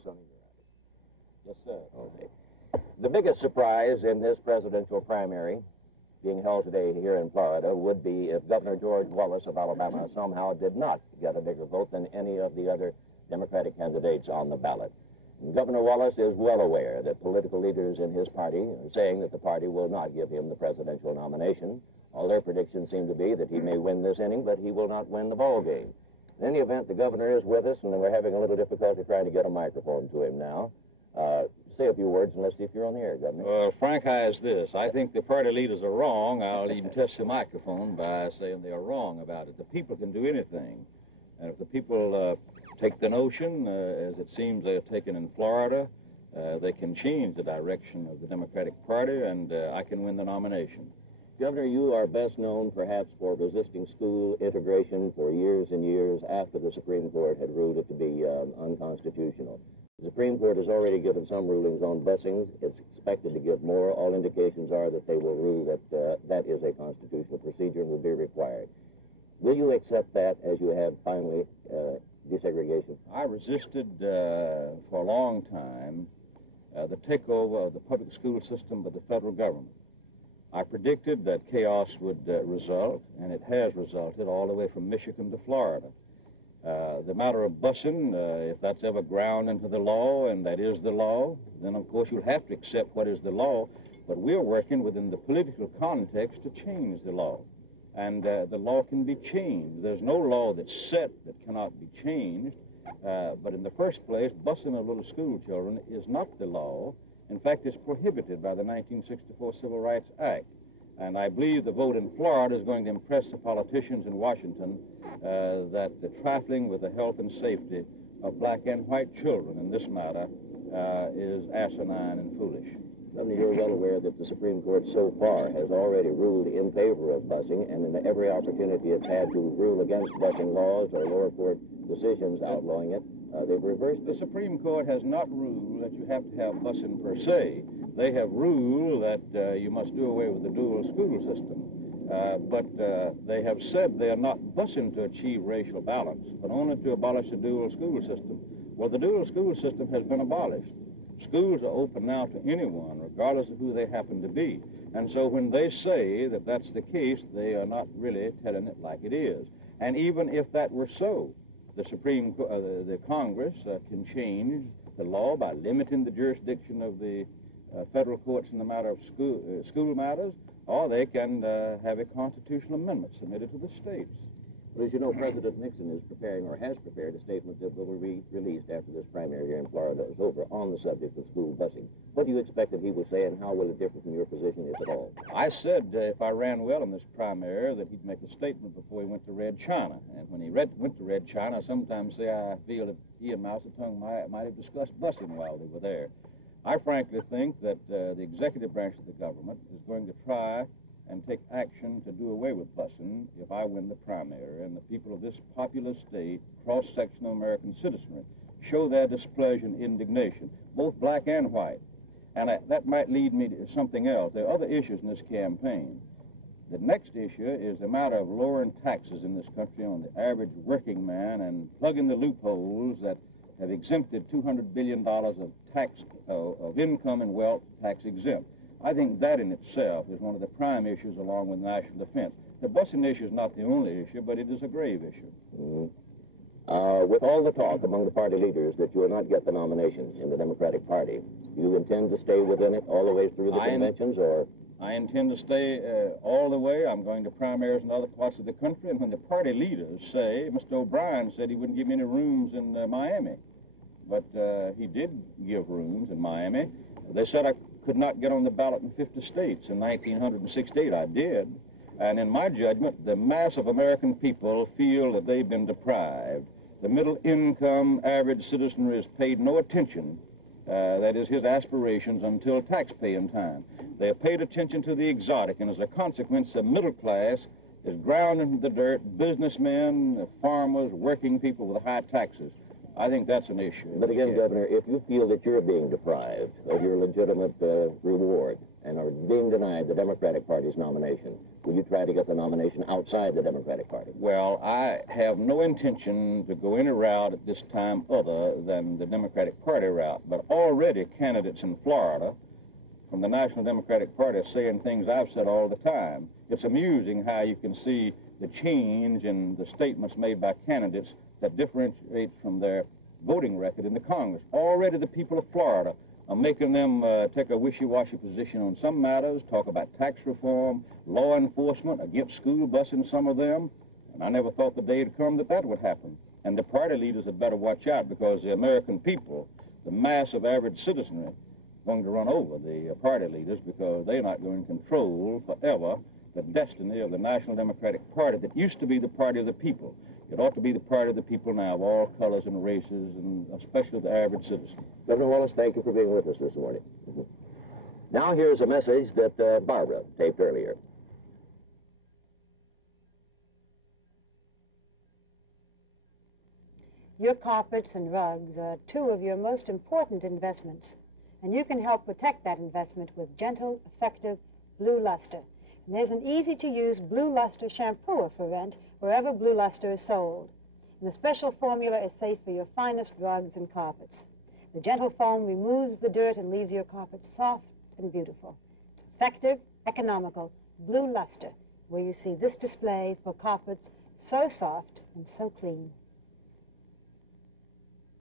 focus on either. Yes, sir. Okay. The biggest surprise in this presidential primary being held today here in Florida would be if Governor George Wallace of Alabama somehow did not get a bigger vote than any of the other Democratic candidates on the ballot. And Governor Wallace is well aware that political leaders in his party are saying that the party will not give him the presidential nomination. All their predictions seem to be that he may win this inning, but he will not win the ball game. In any event, the governor is with us, and we're having a little difficulty trying to get a microphone to him now. Say a few words and let's see if you're on the air, Governor. Frank, is this. I think the party leaders are wrong. I'll even test the microphone by saying they are wrong about it. The people can do anything. And if the people take the notion, as it seems they're taken in Florida, they can change the direction of the Democratic Party, and I can win the nomination. Governor, you are best known perhaps for resisting school integration for years and years after the Supreme Court had ruled it to be unconstitutional. The Supreme Court has already given some rulings on busing. It's expected to give more. All indications are that they will rule that that is a constitutional procedure and will be required. Will you accept that as you have finally desegregation? I resisted for a long time the takeover of the public school system by the federal government. I predicted that chaos would result, and it has resulted all the way from Michigan to Florida. The matter of busing, if that's ever ground into the law, and that is the law, then of course you'll have to accept what is the law, but we're working within the political context to change the law. And the law can be changed. There's no law that's set that cannot be changed, but in the first place, busing of little school children is not the law. In fact, it's prohibited by the 1964 Civil Rights Act. And I believe the vote in Florida is going to impress the politicians in Washington that the trifling with the health and safety of black and white children in this matter is asinine and foolish. Governor, you're well aware that the Supreme Court so far has already ruled in favor of busing, and in every opportunity it's had to rule against busing laws or lower court decisions outlawing it, they've reversed it. The Supreme Court has not ruled that you have to have busing per se. They have ruled that you must do away with the dual school system. But they have said they are not busing to achieve racial balance, but only to abolish the dual school system. Well, the dual school system has been abolished. Schools are open now to anyone, regardless of who they happen to be. And so when they say that that's the case, they are not really telling it like it is. And even if that were so, the Congress can change the law by limiting the jurisdiction of the federal courts in the matter of school matters, or they can have a constitutional amendment submitted to the states. Well, as you know, President Nixon is preparing, or has prepared, a statement that will be released after this primary here in Florida is over on the subject of school busing. What do you expect that he will say, and how will it differ from your position, if at all? I said if I ran well in this primary that he'd make a statement before he went to Red China. And when he went to Red China, I sometimes say I feel that he and Mao Zedong might have discussed busing while they were there. I frankly think that the executive branch of the government is going to try and take action to do away with busing if I win the primary, and the people of this populous state, cross-section of American citizenry, show their displeasure and indignation, both black and white. And that might lead me to something else. There are other issues in this campaign. The next issue is the matter of lowering taxes in this country on the average working man and plugging the loopholes that have exempted $200 billion of tax, of income and wealth tax exempt. I think that in itself is one of the prime issues along with national defense. The busing issue is not the only issue, but it is a grave issue. With all the talk among the party leaders that you will not get the nomination in the Democratic Party, do you intend to stay within it all the way through the conventions, or? I intend to stay all the way. I'm going to primaries in other parts of the country, and when the party leaders say, Mr. O'Brien said he wouldn't give me any rooms in Miami, but he did give rooms in Miami. They said I could not get on the ballot in 50 states. In 1968, I did. And in my judgment, the mass of American people feel that they've been deprived. The middle-income average citizenry has paid no attention, that is, his aspirations, until tax paying time. They have paid attention to the exotic, and as a consequence, the middle class is ground into the dirt, businessmen, farmers, working people with high taxes. I think that's an issue. But again, Governor, if you feel that you're being deprived of your legitimate reward, and are being denied the Democratic Party's nomination, will you try to get the nomination outside the Democratic Party? Well, I have no intention to go any route at this time other than the Democratic Party route. But already candidates in Florida from the National Democratic Party are saying things I've said all the time. It's amusing how you can see the change in the statements made by candidates that differentiate from their voting record in the Congress. Already the people of Florida are making them take a wishy-washy position on some matters, talk about tax reform, law enforcement, against school busing some of them. And I never thought the day had come that that would happen. And the party leaders had better watch out, because the American people, the mass of average citizenry, are going to run over the party leaders, because they're not going to control forever the destiny of the National Democratic Party that used to be the party of the people. It ought to be the party of the people now, of all colors and races, and especially the average citizen. Governor Wallace, thank you for being with us this morning. Now here's a message that Barbara taped earlier. Your carpets and rugs are two of your most important investments, and you can help protect that investment with gentle, effective Blue Luster. And there's an easy-to-use Blue Luster shampooer for rent wherever Blue Luster is sold. And the special formula is safe for your finest rugs and carpets. The gentle foam removes the dirt and leaves your carpet soft and beautiful. It's effective, economical Blue Luster, where you see this display for carpets so soft and so clean.